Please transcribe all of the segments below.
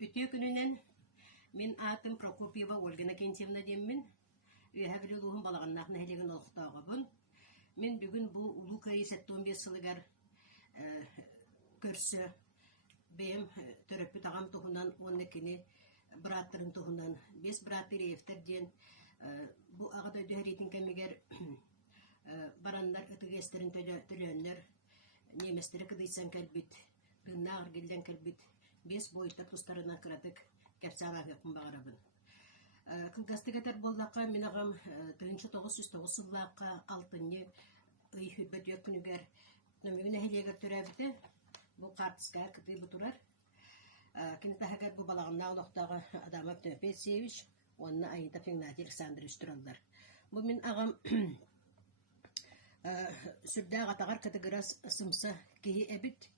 Ütüye gününen min atım Prokopьева Ольга Накентьевна деммин. Üyehe bir yılığın balağınlağına helegen oluktağı bun. Min bugün bu ulu kayı 15 yılıgar körsü benim töröpü tağam tohunan 12'ni bıraktırın tohunan 5 bıraktırı efter diyen bu ağada ödüheritin kemiger baranlar ıtıgesterin tölönler nemesteri kıdıysan kalbit tığnağır gelden kalbit 5 boyutta tustarına kıradık kapsağına yapın bağırabın. Kılgastıgatар боллаққа мен ағам тыгынчы 909 сыллаққа алтынны ый хүббет өкүнүгер нөмігіне хелегер төрәбіті бұл қартысқа кыты бұтырар. Кенетахагар бұл балағынна олықтағы Адамов Тимофеевич онына Айнтов Игнатий Александрович тұралдар. Бұл мен ағам сүрді ағатағар категорияс сымса кейі әбіт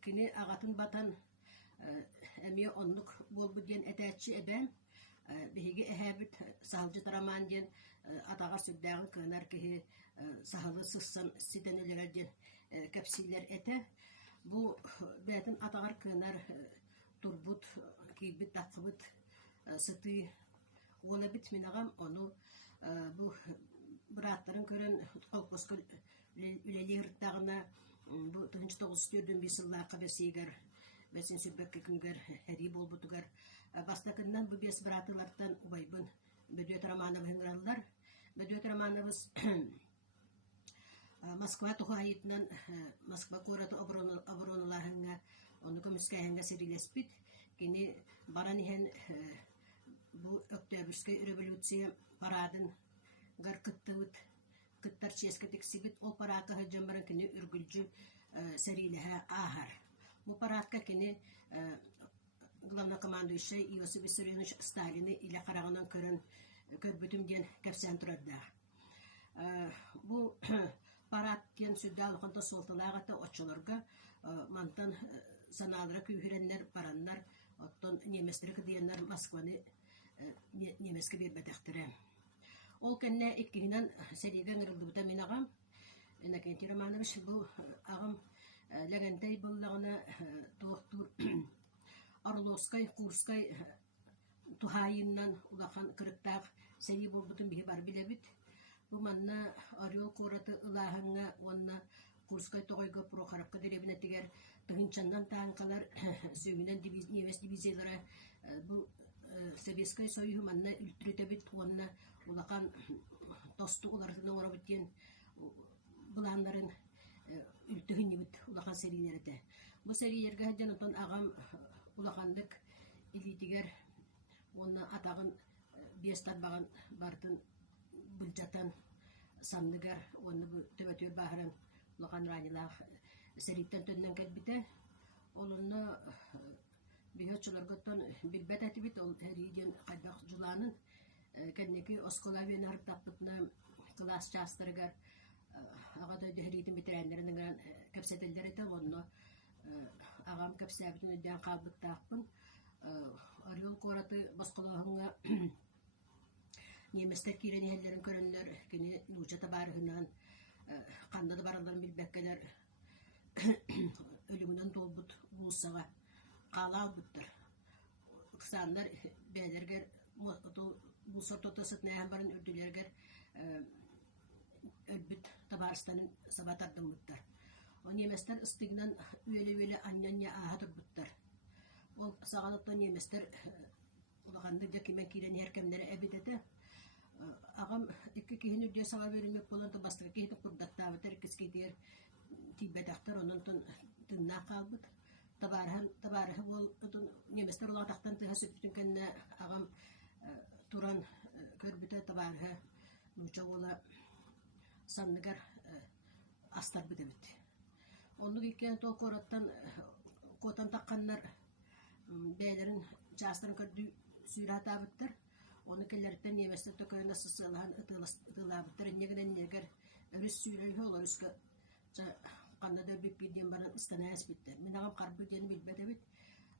кені ағатын батан әмие онлық бол бұден әтәтші әбәм Беһиги эһәбит саһалжы тарамаан диэн атаҕар сүрдээҕин кыанар киһи саһалы сыссан ситэнилэрэр диэн кэпсиилэр этэ бу бээтин атаҕар кыанар турбут киирбит таххыбыт сытыы уолабит минаҕам ону бу бырааттарын көрөн холкоска үлэлииртаагына бу 1904 сыллаакка бэсиигэр Бәсен сүрбәкке күнгер әри болбутугар. Бастакыннан бу бес братылардан убайбын. Бөдөт Романов хыңыралар. Бөдөт Романовыз Москва тухайытынан Москва гораты обороныларыңа оны көміскәйіңге серилеспит. Кені баран ихен бу Октябрьская революция парадын гар кыттыбыт. Кыттар ческетексибит ол парака хыджамбаран кені үргүлжү серилеха ахар. Бу парадка кені главнокомандующий Иосиф Виссарионович Сталины иле караганан көрбүтүм диэн кэпсен турарда. Бу парад диэн сүрдэ алыканта солталаагата очолорга мантан санаалара күйүреннер бараннар оттон неместери кыдыяннар Москваны немеске бербетехтире. Ол кэнне иккигинен сериген ырылдыбыта мен агам Иннокентий Романович бу агам легентэй буллагына тоохтур Орловской, Курской тухайыннан улахан кырыктаах сени болбутун биһи бар билебит. Бу манна Орел кораты ылаахыңа онна Курской тогойго Прохоровка деребине тигер тыгынчаннан таанкалар сөйүнен немес дивизиялары бу Советский Союз манна үлтрүтебит онна улахан тосту улартын оробут диен буланнарын үлтүгүннибит улахан серийлерите. Бу серийлерге жанатан агам улахандык илитигер онна атагын бестар баган бартын булжатан сандыгар онны бу төбөтөр бахаран улахан ранилах сериттен төннөн келбите. Олунна биһочуларготтон билбет этибит ол heriden кайдак жуланын кеннеки осколавен арыптаппытна класс частырыгар агада дөридин битерәннәреннән кәпсәтелдәр итә онны агам кәпсәбитен дән калбыттакпын Орел кораты баскалаһыңа неместер кирен хәлләрен көрәннәр кини нучата барыгынан кандады баралар билбәккәләр ölümünden dolbut bulsağa qala buttır. Kısanlar beylerger bu sortota sıtnayan barın ördülerger ölbüt tabarstanın sabatardan buttır. O nemesler ıstıgından üyeli anyanya ahadır buttır. O sağalıkta nemesler ulağandır kime kiren herkemlere ebidete ağam iki kihini ödüye sağa verilmek bolanda bastığı kihini kurdatta veter kiski diyer tibedaktar onun tınna kalbıt. Tabarıhı bol nemesler oladaktan tıha süpütün kenne ağam turan körbüte tabarıhı nuça ola sanlıgar astar bidebit. Onu gikken to korattan kotan takkanlar beylerin çastırın kördü sürat abıttır. Onu kellerden nemesler tököyüne sısılahan ıtılabıttır. Negeden neger örüs süreli olur üskü Kanada bir bildiğim bana istenayas bitti. Minağım karbu diyeni bilbede bit.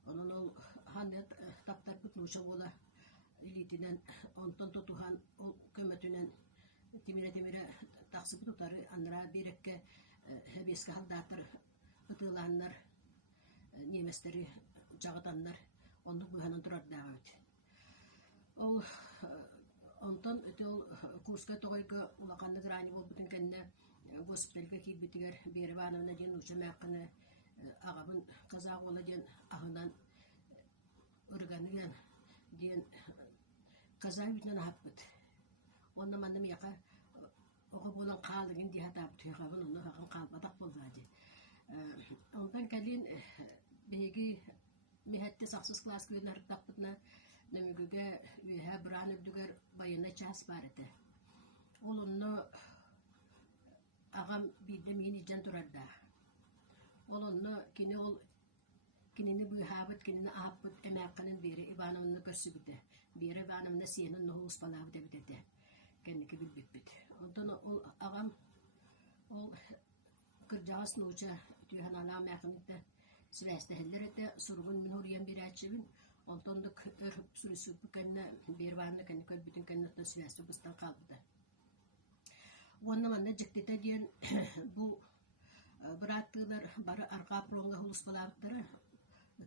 Onun o hannet taptar bitmişe ola ilitinen ondan tutuhan o kömetünen timire taksıp tutarı anlara birekke hebeske haldatır ıtılanlar nemesteri чагатаннар онну буйханан турардаагабыт. Ол онтон ол курска тогойго улаканнык рани болбутун кэнне госпитальга киирбитигер Бери Ивановна диэн уча мэаккыны агабын казак ола диэн ахынан ырганыган диэн казак үтнен ахаппыт. Онна манна мияка ого болан каалыгын диатаап түйгабын онна хакын каалбатак боллаади. Онтан калин беги мехетте саксыз класс күйөнөр таппытна нөмүгүгө үһэ быран үрдүгөр байына час барыты. Ол онно агам бидде мини жан турарда. Ол онно кинини буйхабыт, кинини ааппыт эмээкканын Бери Ивановна көрсүбүтэ. Бери Ивановна сиенин нохуус палаабыта битете. Кенники билбиппит. Онтон ол агам ол кырдьаҕас нууча түйэһэн алаа мэакынытта сибээстэһэллэрэтэ сургун мин хуруйан бирээччибин. Онтондук өр сурисуппу кэннэ Бери Ивановна кэннэ көрбүтүн кэннэттэн сибээстэ калбыта. Уонна манна дьиктите диэн бу бырааттыылар бары аргаа пронга хулус балаабыттара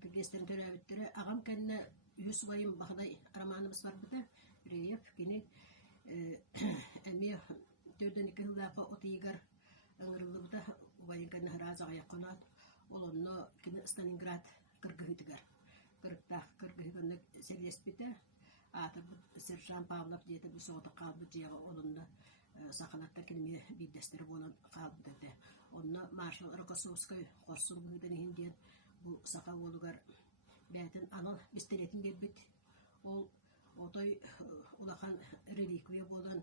кэгестерин төрөөбүттэрэ агам кэннэ үс байым бахдай арамааныбыс барбыта Реев кини эми төрдөн икки хылаакка отыйгар ыңырылыбыта убайын кэннэ хараазаҕайаххонаат олонно кини Сталинград кыргыһытыгар кыргыһыгыннык сериеспите аатырбыт сержант Павлов диэте бу соҕото хаалбыт дьиэҕэ олонно саханаттар киниме биддестер болан хаалбыта. Онно маршал Рокоссовской хорсун быһыытын иһин диэн бу саха уолугар бээтин анал бистелетин биэрбит. Ол отой улахан реликвия болан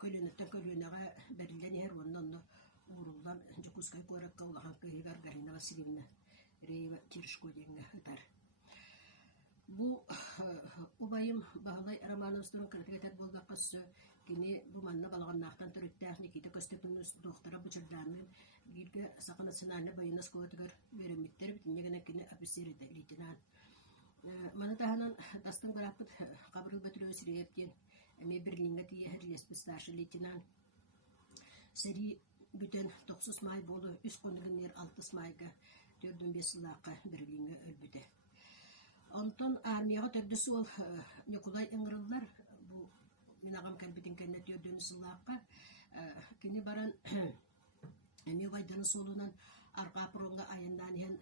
көлүнөттөн көлүнэҕэ берилэн иһэр онно ууруллан Жукускай куоракка улахан кыһыгар Галина Васильевна Реева Тиршко диэҥҥэ ытар. Бу убайым Баһылай Романовстун кыртыгатар болбакка сөө кини бу манна балаганнаахтан төрүттээх Никита Костепинус доктора бучурдаанын бииргэ Саха национальный военный сколотугар береммиттер битиннегенен кини офицер эте лейтенант. Маны таһанан тастын бараппыт кабырыл бөтүлөө сириэп диэн эми Берлинге тиэһэр леспи старший лейтенант сери бүтэн 9 май болу үс конугуннер 6 майга 4-5 сылаакка Берлинге өлбүтэ. Онтон армияға төрдөсү ол Николай ыңырыллар бу минагам кэлбитин кэннэ төрдөн сылаакка кини баран эми байданы солунан аргаа пронга айандан иһэн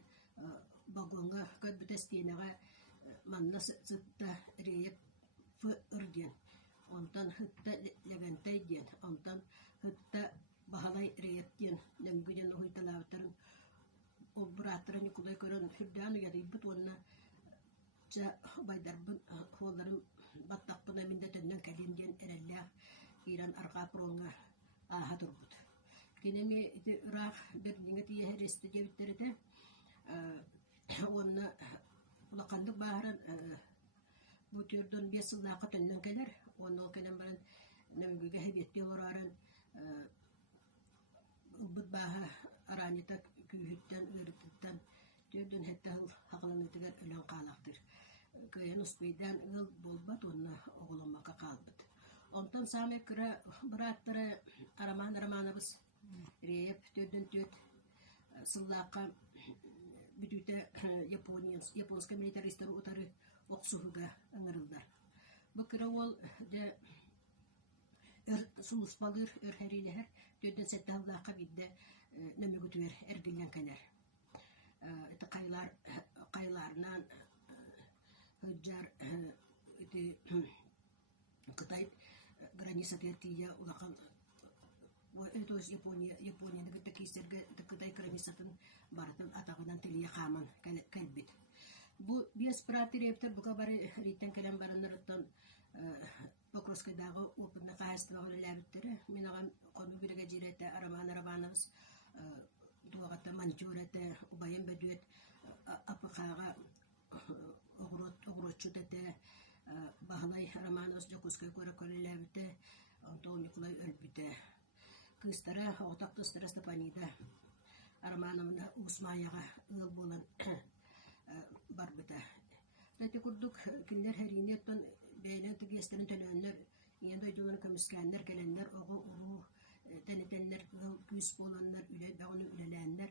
вагонга көлбүтэстиэнэҕэ манна сытта Реев ырдиэн онтон хытта Левентай диэн онтон хытта Баһылай Реев диэн нөмгүден уһуйталаабыттарын ол бырааттара Николай көрөн хүрдээн уядыйбыт уонна Жа байдарбын холларым баттақпына минде төннөн кэлин диэн эрэллээх иран аргаа пронга ааһа турбут. Кинеми ыраах Берлинге тиэһэр рести дебиттерите уонна улакандык бааһыран бу түрдөн 5 сыллаакка төннөн келер уонна ол келен баран нөмгүгэ хэбиетти олорарын ылбыт бааһа аранита күүһүттэн ыарыттан түрдөн хэттэ хакаланыытыгар өлөн каалаактыр. Кыйын успейден ыл болбат онна оголоммакка каалбыт. Онтон саамай кыра бырааттара Романовыз Реев төрдөн төт сыллаакка бүтүүтэ японская милитаристтер утары оксуһуга ыңырылдар. Бу кыра ол де сулуспалыр өрхәрилэһэр төрдөн сетте сыллаакка бидде нөмөгүтүер эргиллен келер. Это кайларынан Жар Кытай граница тертия улахан это Япония гыта кистерге Кытай границатын баратын атагынан тилия хаман кэлбит. Бу биэс пратиревтер буга бары риттен келен бараннарыттан Покровскайдагы опытна каастыбагы ләбиттере минаган кону биреге жирете Романовыз дуагата манчурете убайын бөдүет апыкага огурочутете Баһылай Романовыз Жукускай куоракколелэбите онтон Николай өлбүтэ. Кыстара отак кыстара Степанида Романовна Усмаяга ыл болан барбыта. Тати курдук кинлер хәринеттен бәйлен тигестерин төнөннөр ен дойдулар көмүскәннер келеннер ого уру тенетеннер күс боланнар үле бәгыны үлеләннер